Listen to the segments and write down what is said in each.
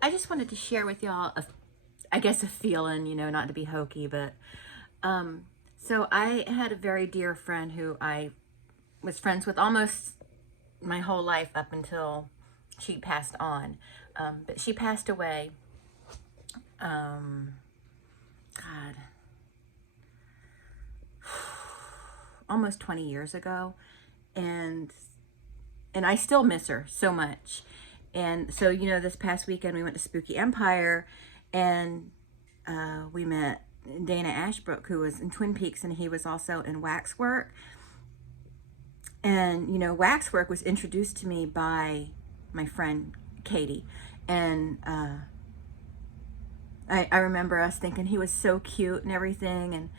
I just wanted to share with y'all, I guess, a feeling, not to be hokey, but so I had a very dear friend who I was friends with almost my whole life up until she passed on. But she passed away, um, God, almost 20 years ago. And I still miss her so much. And so, this past weekend we went to Spooky Empire, and we met Dana Ashbrook, who was in Twin Peaks, and he was also in Waxwork. And, Waxwork was introduced to me by my friend Katie. And I remember us thinking he was so cute and everything. And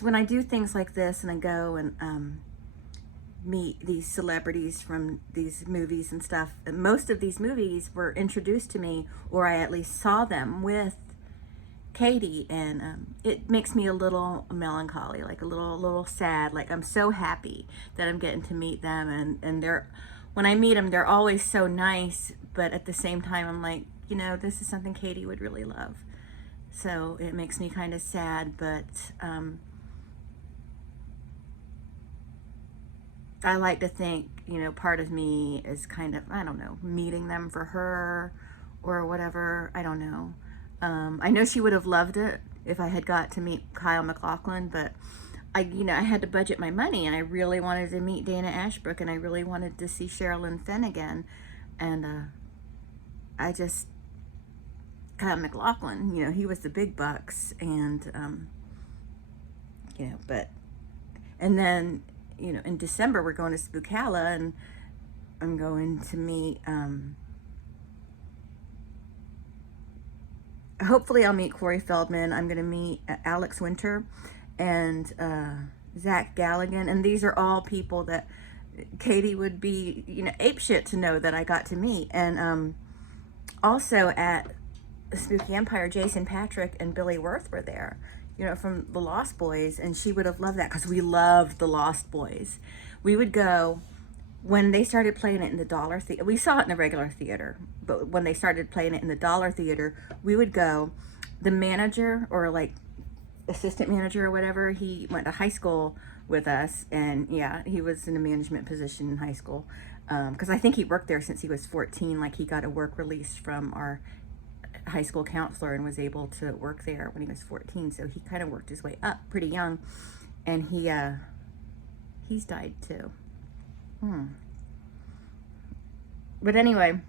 when I do things like this and I go and meet these celebrities from these movies and stuff, and most of these movies were introduced to me, or I at least saw them with Katie, and it makes me a little melancholy, like a little sad. Like, I'm so happy that I'm getting to meet them, and when I meet them, they're always so nice, but at the same time, I'm like, this is something Katie would really love. So it makes me kind of sad, but I like to think, part of me is kind of, I don't know, meeting them for her or whatever. I don't know. I know she would have loved it if I had got to meet Kyle MacLachlan, but I had to budget my money, and I really wanted to meet Dana Ashbrook, and I really wanted to see Sherilyn Fenn again. And Kyle MacLachlan, he was the big bucks, and, and then, in December, we're going to Spookala, and I'm going to meet, hopefully I'll meet Corey Feldman. I'm going to meet Alex Winter and Zach Galligan. And these are all people that Katie would be, apeshit to know that I got to meet. And also at Spooky Empire, Jason Patrick and Billy Worth were there, from the Lost Boys. And she would have loved that because we loved the Lost Boys. We would go when they started playing it in the Dollar Theater. We saw it in the regular theater, but when they started playing it in the Dollar Theater, we would go. The manager, or like assistant manager or whatever, he went to high school with us, and yeah, he was in a management position in high school, because I think he worked there since he was 14. Like, he got a work release from our high school counselor and was able to work there when he was 14. So he kind of worked his way up pretty young, and he's died too. But anyway,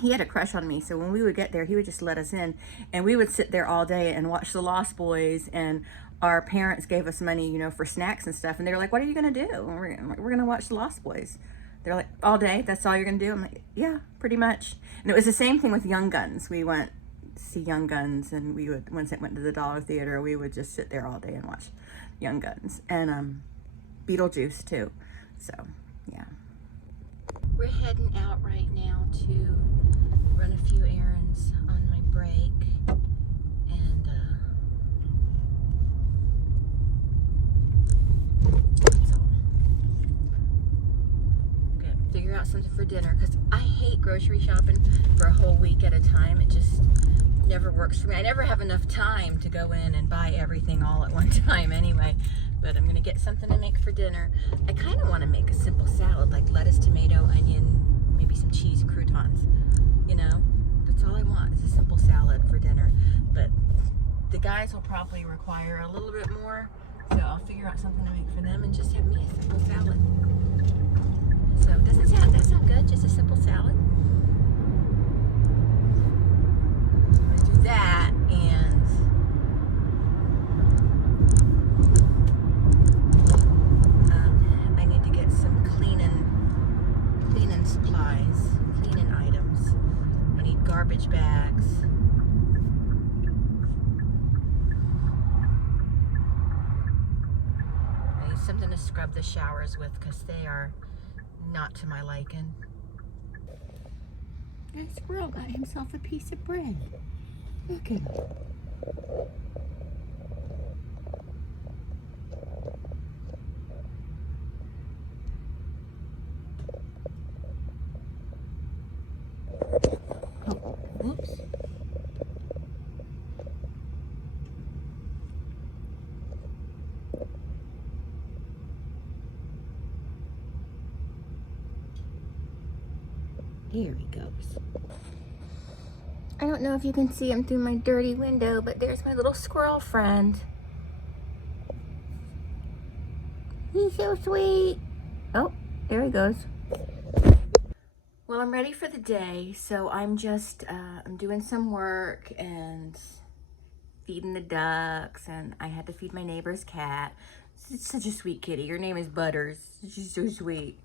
he had a crush on me, so when we would get there, he would just let us in, and we would sit there all day and watch the Lost Boys. And our parents gave us money, for snacks and stuff, and they were like, "What are you gonna do?" And we're gonna watch the Lost Boys. They're like, "All day? That's all you're gonna do?" I'm like, "Yeah, pretty much." And it was the same thing with Young Guns. We went to see Young Guns, and we would, once it went to the Dollar Theater, we would just sit there all day and watch Young Guns, and Beetlejuice too. So yeah, we're heading out right now to run a few errands on my break, and that's all. Okay, figure out something for dinner, because I hate grocery shopping for a whole week at a time. It just never works for me. I never have enough time to go in and buy everything all at one time anyway. But I'm gonna get something to make for dinner. I kind of want to make a simple salad, like lettuce, tomato, onion, maybe some cheese and croutons. That's all I want, is a simple salad for dinner. But the guys will probably require a little bit more, so I'll figure out something to make for them and just have me a simple salad. So doesn't that sound good? Just a simple salad. I'm gonna do that, and I need to get some cleaning supplies, cleaning items. I need garbage bags. I need something to scrub the showers with, because they are not to my liking. That squirrel got himself a piece of bread. Look at him. Oh. Oops. Here he goes. I don't know if you can see him through my dirty window, but there's my little squirrel friend. He's so sweet. Oh, there he goes. Well, I'm ready for the day, so I'm just, I'm doing some work and feeding the ducks, and I had to feed my neighbor's cat. It's such a sweet kitty. Her name is Butters. She's so sweet.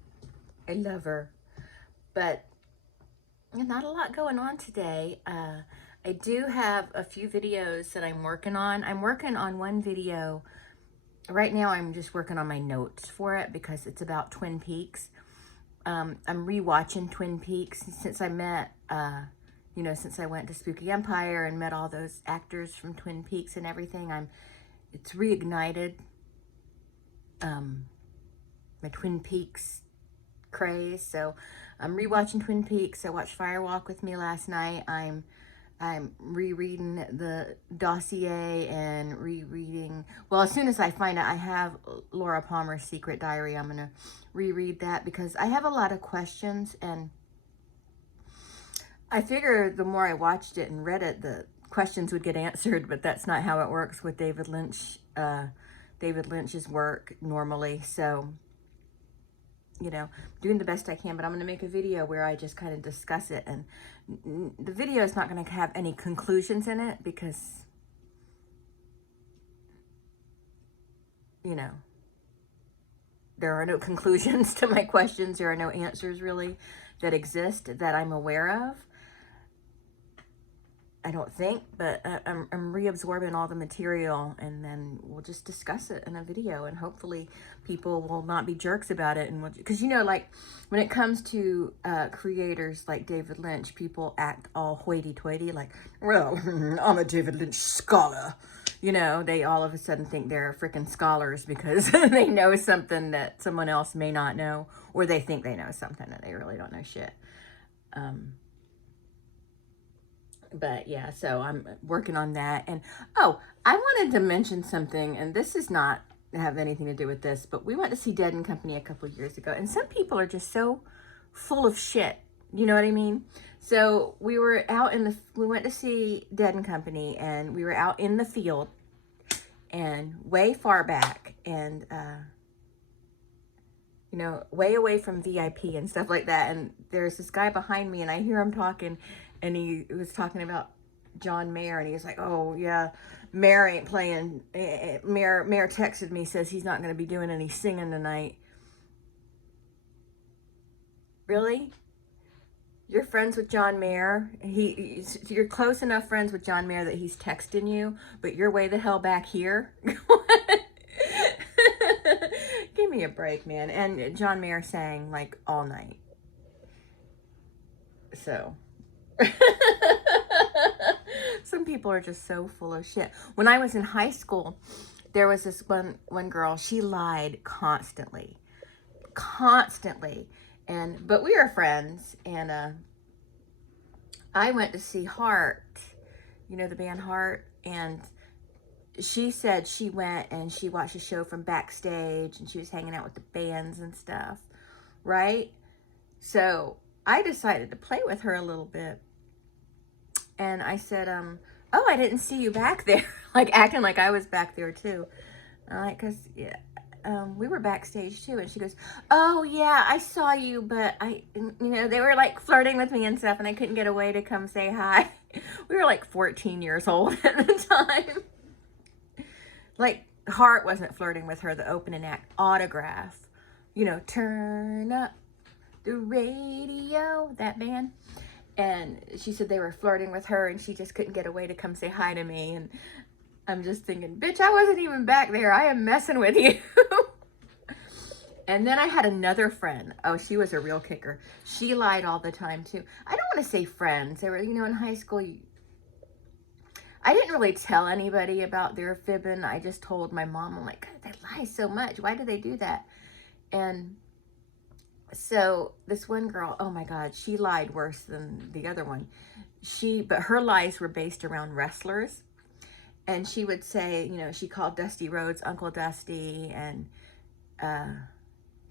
I love her. But not a lot going on today. I do have a few videos that I'm working on. I'm working on one video. Right now I'm just working on my notes for it because it's about Twin Peaks. I'm rewatching Twin Peaks since I met, you know, since I went to Spooky Empire and met all those actors from Twin Peaks and everything. It's reignited my Twin Peaks craze. So I'm rewatching Twin Peaks. I watched Firewalk with Me last night. I'm rereading the dossier and rereading, well, as soon as I find out I have Laura Palmer's Secret Diary, I'm gonna reread that because I have a lot of questions, and I figure the more I watched it and read it, the questions would get answered, but that's not how it works with David Lynch's work normally. So, you know, doing the best I can, but I'm going to make a video where I just kind of discuss it, and the video is not going to have any conclusions in it because, you know, there are no conclusions to my questions. There are no answers really that exist that I'm aware of. I don't think, but I'm reabsorbing all the material, and then we'll just discuss it in a video, and hopefully people will not be jerks about it. And because, you know, like when it comes to creators like David Lynch, people act all hoity-toity, like, well, I'm a David Lynch scholar. You know, they all of a sudden think they're freaking scholars because they know something that someone else may not know, or they think they know something that they really don't know shit. But yeah, so I'm working on that. And oh, I wanted to mention something, and this is not have anything to do with this, but we went to see Dead and Company a couple of years ago, and some people are just so full of shit. You know what I mean? So we were out we went to see Dead and Company, and we were out in the field and way far back, and you know, way away from VIP and stuff like that. And there's this guy behind me, and I hear him talking, and he was talking about John Mayer, and he was like, oh yeah, Mayer ain't playing. Mayer texted me, says he's not going to be doing any singing tonight. Really? You're friends with John Mayer? You're close enough friends with John Mayer that he's texting you, but you're way the hell back here? Give me a break, man. And John Mayer sang like all night. So some people are just so full of shit. When I was in high school, there was this one girl, she lied constantly. But we were friends, and I went to see Heart, you know, the band Heart, and she said she went and she watched a show from backstage, and she was hanging out with the bands and stuff, right? So I decided to play with her a little bit, and I said, oh, I didn't see you back there, like acting like I was back there too, because yeah, we were backstage too. And she goes, oh yeah, I saw you, but you know, they were like flirting with me and stuff, and I couldn't get away to come say hi. We were like 14 years old at the time. Like, Heart wasn't flirting with her, the opening act, Autograph, you know, turn up the radio, that band. And she said they were flirting with her, and she just couldn't get away to come say hi to me. And I'm just thinking, bitch, I wasn't even back there. I am messing with you. And then I had another friend. Oh, she was a real kicker. She lied all the time too. I don't want to say friends. They were, you know, in high school, I didn't really tell anybody about their fibbing. I just told my mom, I'm like, God, they lie so much. Why do they do that? And So this one girl, oh my God, she lied worse than the other one. But her lies were based around wrestlers. And she would say, you know, she called Dusty Rhodes Uncle Dusty, and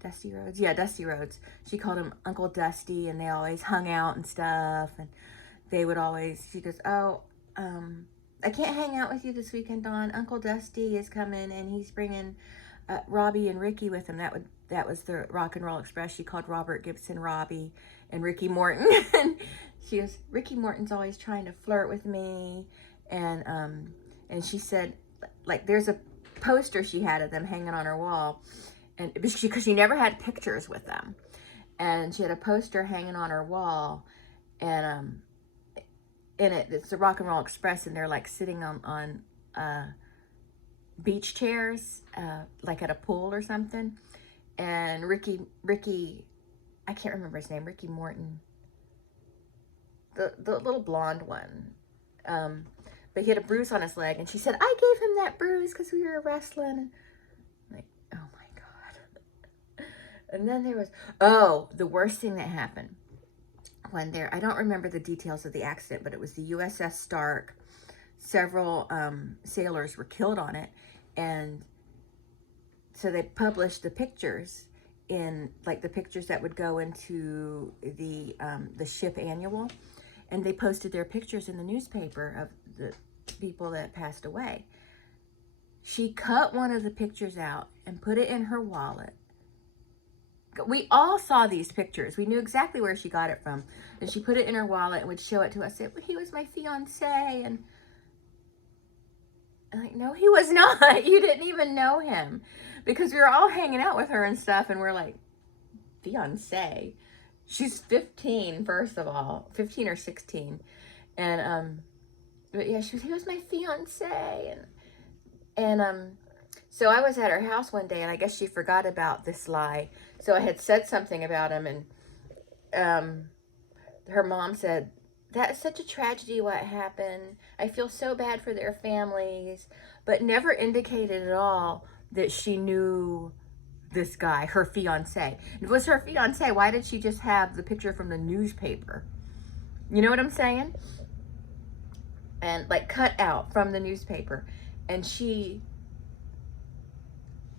Dusty Rhodes, yeah, Dusty Rhodes. She called him Uncle Dusty, and they always hung out and stuff. And they would always, she goes, oh, I can't hang out with you this weekend, Dawn. Uncle Dusty is coming, and he's bringing Robbie and Ricky with him. That was the Rock and Roll Express. She called Robert Gibson Robbie and Ricky Morton. She goes, Ricky Morton's always trying to flirt with me, and she said, like, there's a poster she had of them hanging on her wall, and because she never had pictures with them, and she had a poster hanging on her wall, and it's the Rock and Roll Express, and they're like sitting on beach chairs, like at a pool or something. And Ricky, I can't remember his name, Ricky Morton, the little blonde one, but he had a bruise on his leg, and she said, I gave him that bruise because we were wrestling. And I'm like, oh my God. And then there was, the worst thing that happened when I don't remember the details of the accident, but it was the USS Stark. Several sailors were killed on it, and so they published the pictures in, like, the pictures that would go into the ship annual, and they posted their pictures in the newspaper of the people that passed away. She cut one of the pictures out and put it in her wallet. We all saw these pictures. We knew exactly where she got it from, and she put it in her wallet and would show it to us. Say, he was my fiance, and I'm like, no, he was not. You didn't even know him, because we were all hanging out with her and stuff, and we're like, fiance? She's 15, first of all, 15 or 16, and but yeah, he was my fiance, and so I was at her house one day, and I guess she forgot about this lie. So I had said something about him, and her mom said, that is such a tragedy what happened. I feel so bad for their families, but never indicated at all that she knew this guy, her fiance. If it was her fiance, why did she just have the picture from the newspaper? You know what I'm saying? And like cut out from the newspaper. And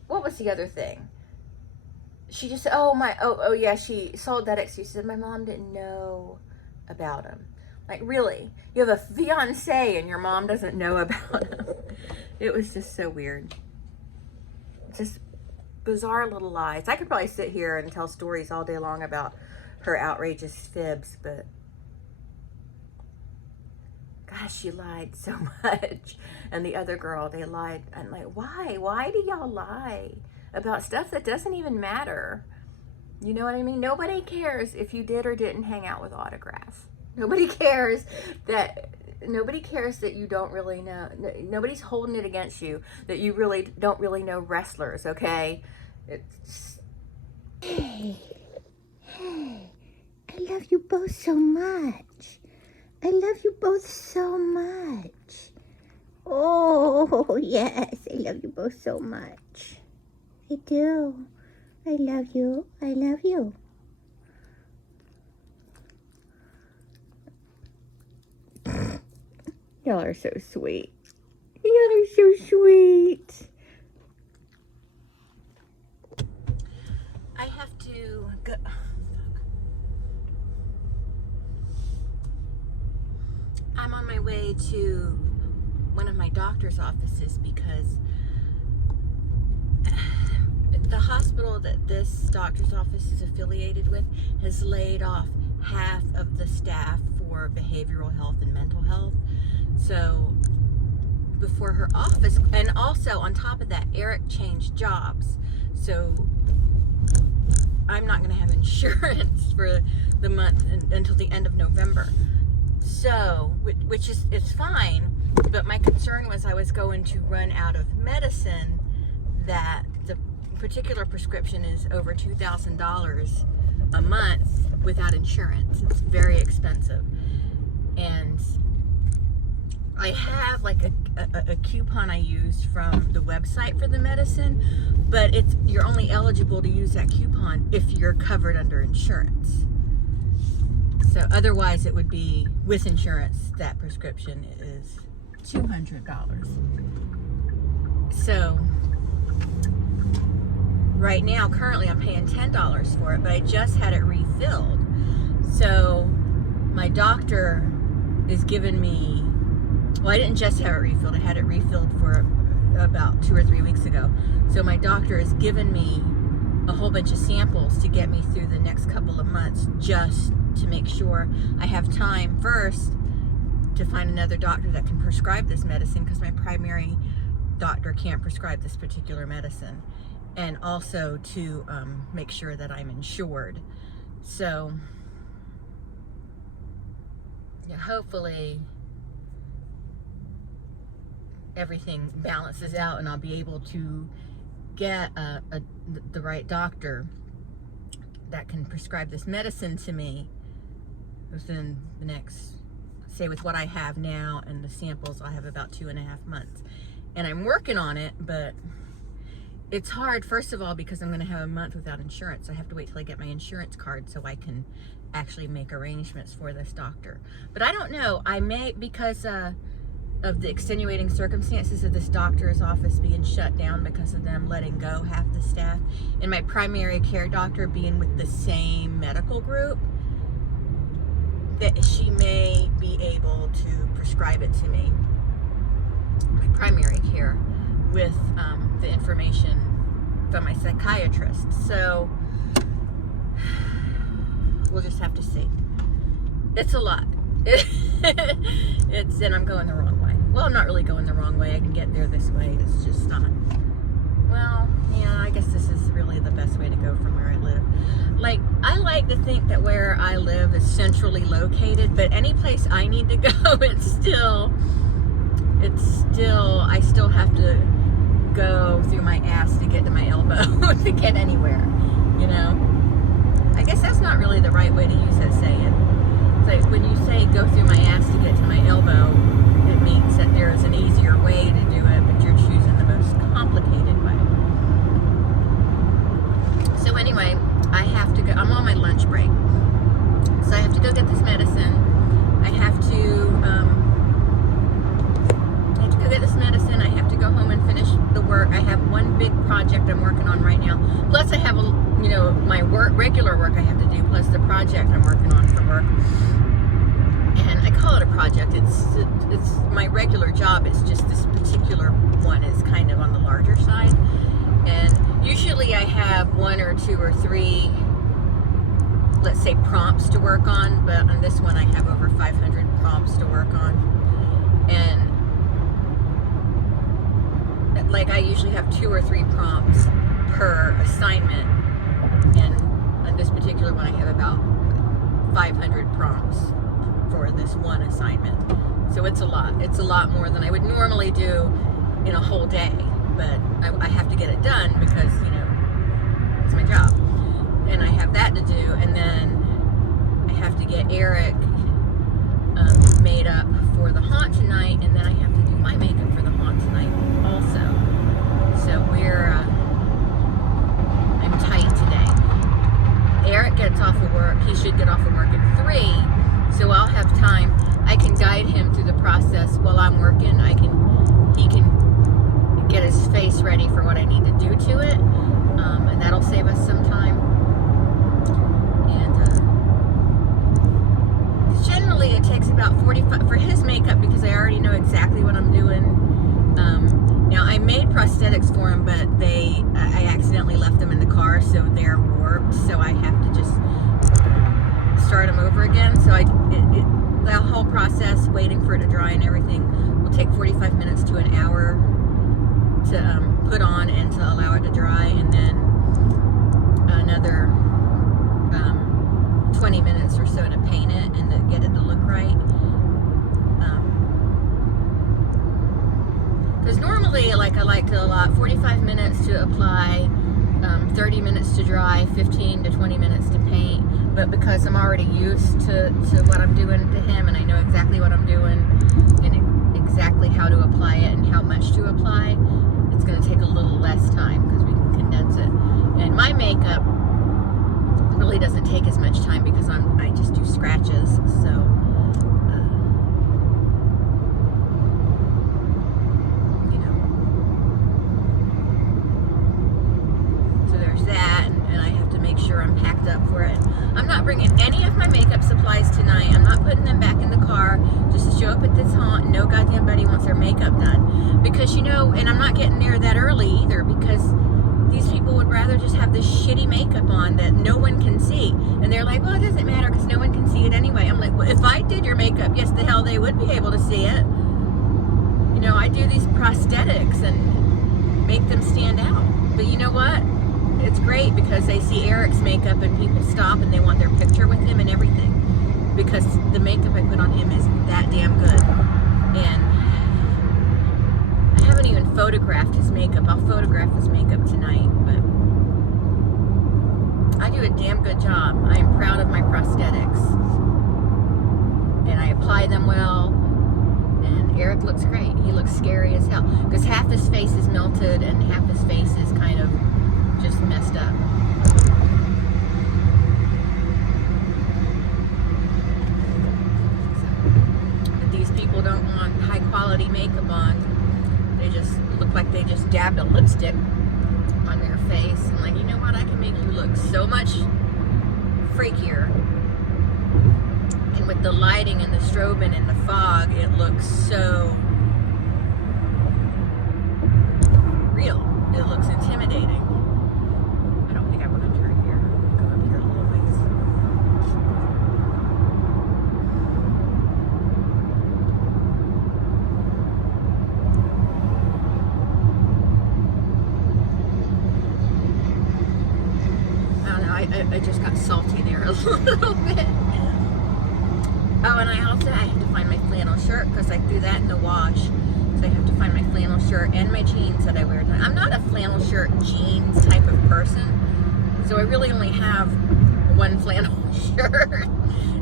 what was the other thing? She just said, oh yeah, she sold that excuse. She said, my mom didn't know about him. Like, really? You have a fiance and your mom doesn't know about him? It was just so weird. Just bizarre little lies. I could probably sit here and tell stories all day long about her outrageous fibs, but gosh, she lied so much. And the other girl, they lied. I'm like, why? Why do y'all lie about stuff that doesn't even matter? You know what I mean? Nobody cares if you did or didn't hang out with Autograph. Nobody cares that you don't really know. Nobody's holding it against you that you really don't really know wrestlers, okay? It's... Hey, I love you both so much. I love you both so much. Oh, yes, I love you both so much. I do. I love you. I love you. Y'all are so sweet. Y'all are so sweet. I have to go. I'm on my way to one of my doctor's offices because the hospital that this doctor's office is affiliated with has laid off half of the staff for behavioral health and mental health. So before her office, and also on top of that, Eric changed jobs. So I'm not going to have insurance for the month until the end of November. So, which is, it's fine, but my concern was I was going to run out of medicine, that the particular prescription is over $2,000 a month without insurance. It's very expensive. And I have like a coupon I use from the website for the medicine, but you're only eligible to use that coupon if you're covered under insurance. So otherwise it would be with insurance. That prescription is $200. So right now, currently I'm paying $10 for it, but I just had it refilled. So my doctor is giving me, well, I didn't just have it refilled. I had it refilled for about 2 or 3 weeks ago. So my doctor has given me a whole bunch of samples to get me through the next couple of months, just to make sure I have time first to find another doctor that can prescribe this medicine, because my primary doctor can't prescribe this particular medicine, and also to make sure that I'm insured. So yeah, hopefully everything balances out and I'll be able to get the right doctor that can prescribe this medicine to me within the next, say with what I have now and the samples, I have about 2.5 months. And I'm working on it, but it's hard, first of all, because I'm going to have a month without insurance. I have to wait till I get my insurance card so I can actually make arrangements for this doctor. But I don't know, I may, because of the extenuating circumstances of this doctor's office being shut down because of them letting go half the staff, and my primary care doctor being with the same medical group, that she may be able to prescribe it to me, my primary care, with the information from my psychiatrist. So we'll just have to see. It's a lot. And I'm going the wrong way. Well, I'm not really going the wrong way. I can get there this way. It's just not. Well, yeah, I guess this is really the best way to go from where I live. Like, I like to think that where I live is centrally located, but any place I need to go, I still have to go through my ass to get to my elbow to get anywhere, you know? I guess that's not really the right way to use that saying. It's like when you say go through my ass to get to my elbow, it means that there is an easier way to do it, but you're choosing the most complicated way. So anyway, I have to go, I'm on my lunch break. So I have to go get this medicine. I have to go get this medicine. I have to go home and finish the work. I have one big project I'm working on right now. Plus I have, my regular work I have to do, plus the project I'm working on for work. And I call it a project. It's my regular job. It's just this particular one is kind of on the larger side. And usually I have 1 or 2 or 3, let's say, prompts to work on, but on this one I have over 500 prompts to work on. And like I usually have 2 or 3 prompts per assignment, and on this particular one I have about 500 prompts for this one assignment. So it's a lot. It's a lot more than I would normally do in a whole day, but I have to get it done because, it's my job. And I have that to do, and then I have to get Eric made up for the haunt tonight, and then I have to do my makeup for the haunt tonight also. So I'm tight today. Eric gets off of work. He should get off of work at 3, so I'll have time. I can guide him through the process while I'm working. He can get his face ready for what I need to do to it, and that'll save us some time. And generally it takes about 45 for his makeup, because I already know exactly what I'm doing. Now I made prosthetics for him, but I accidentally left them in the car, so they're warped, so I have to just start them over again. So the whole process, waiting for it to dry and everything, will take 45 minutes to an hour to put on and to allow it to dry, and then another 20 minutes or so to paint it and to get it to look right. Because normally, I like to allot 45 minutes to apply, 30 minutes to dry, 15 to 20 minutes to paint. But because I'm already used to what I'm doing to him, and I know exactly what I'm doing and to apply it and how much to apply, it's going to take a little less time because we can condense it. And my makeup really doesn't take as much time because I just do scratches, so you know. So there's that, and I have to make sure I'm packed up for it. I'm not bringing any of my makeup supplies tonight. I'm not putting them back in the car just to show up at this haunt. No goddamn buddy wants their makeup done, because you know, and I'm not getting there that early either, because these people would rather just have this shitty makeup on that no one can see. And they're like, well, it doesn't matter because no one can see it anyway. I'm like, well, if I did your makeup, yes, the hell they would be able to see it. You know, I do these prosthetics and make them stand out. But you know what? It's great because they see Eric's makeup and people stop and they want their picture with him and everything. Because the makeup I put on him is that damn good. And I haven't even photographed his makeup. I'll photograph his makeup tonight, but I do a damn good job. I am proud of my prosthetics. And I apply them well. And Eric looks great. He looks scary as hell. Because half his face is melted and half his face is kind of just messed up. But these people don't want high quality makeup on. They just look like they just dabbed a lipstick on their face. And like, you know what? I can make you look so much freakier. And with the lighting and the strobing and the fog, it looks so real. It looks intimidating. I don't think I want to turn here. Go up here a little ways. I don't know. I just got salty there a little bit. Oh, and I have to find my flannel shirt because I threw that in the wash. So I have to find my flannel shirt and my jeans that I wear tonight. I'm not a flannel shirt jeans type of person, so I really only have one flannel shirt.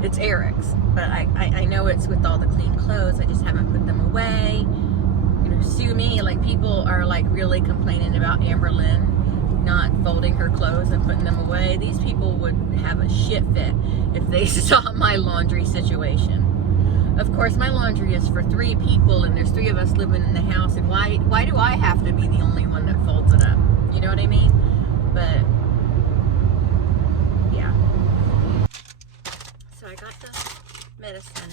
It's Eric's, but I know it's with all the clean clothes. I just haven't put them away. You know, sue me. Like, people are like really complaining about Amberlynn not folding her clothes and putting them away. These people would have a shit fit if they saw my laundry situation. Of course, my laundry is for 3 people, and there's 3 of us living in the house, and why do I have to be the only one that folds it up? You know what I mean? But yeah. So I got the medicine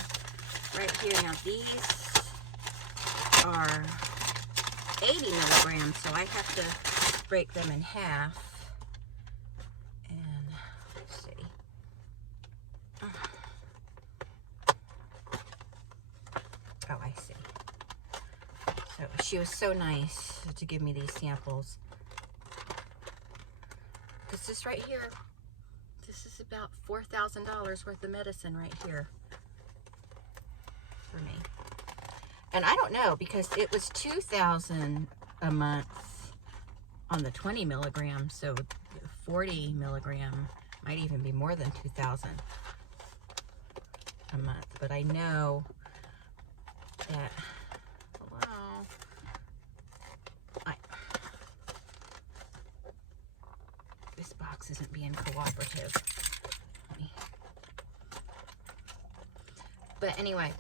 right here. Now these are 80 milligrams, so I have to break them in half. And let's see. Oh, I see. So she was so nice to give me these samples. Because this right here, this is about $4,000 worth of medicine right here for me. And I don't know, because it was $2,000 a month on the 20 milligrams, so 40 milligram might even be more than $2,000 a month. But I know that, well, this box isn't being cooperative. But anyway,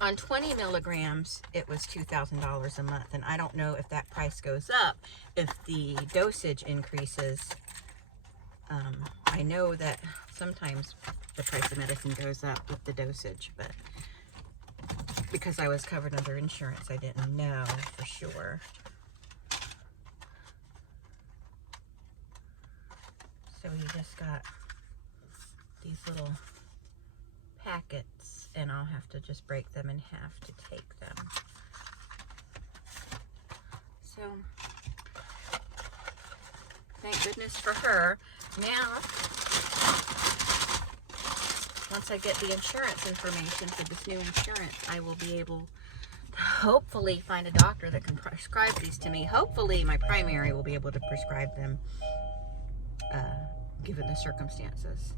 on 20 milligrams, it was $2,000 a month. And I don't know if that price goes up if the dosage increases. I know that sometimes the price of medicine goes up with the dosage, but because I was covered under insurance, I didn't know for sure. So he just got these little packets, and I'll have to just break them in half to take them. So, thank goodness for her. Now, once I get the insurance information for this new insurance, I will be able to hopefully find a doctor that can prescribe these to me. Hopefully my primary will be able to prescribe them, given the circumstances.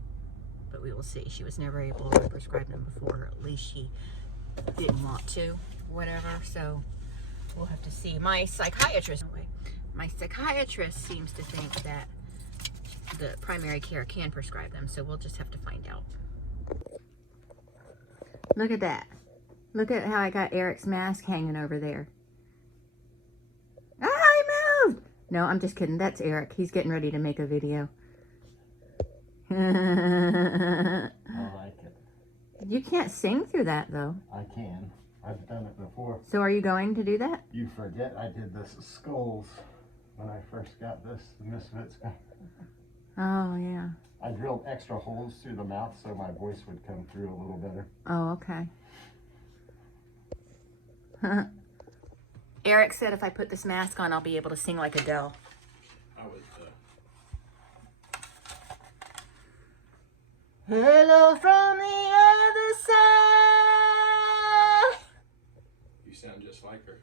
But we will see. She was never able to prescribe them before, or at least she didn't want to. whatever. So we'll have to see. My psychiatrist seems to think that the primary care can prescribe them, so we'll just have to find out. Look at that. Look at how I got Eric's mask hanging over there. Ah, he moved! No, I'm just kidding. That's Eric. He's getting ready to make a video. I like it. You can't sing through that, though. I can. I've done it before. So are you going to do that? You forget I did this at Skulls when I first got this, the Misfits. Oh, yeah. I drilled extra holes through the mouth so my voice would come through a little better. Oh, okay. Eric said if I put this mask on, I'll be able to sing like Adele. Hello from the other side. You sound just like her.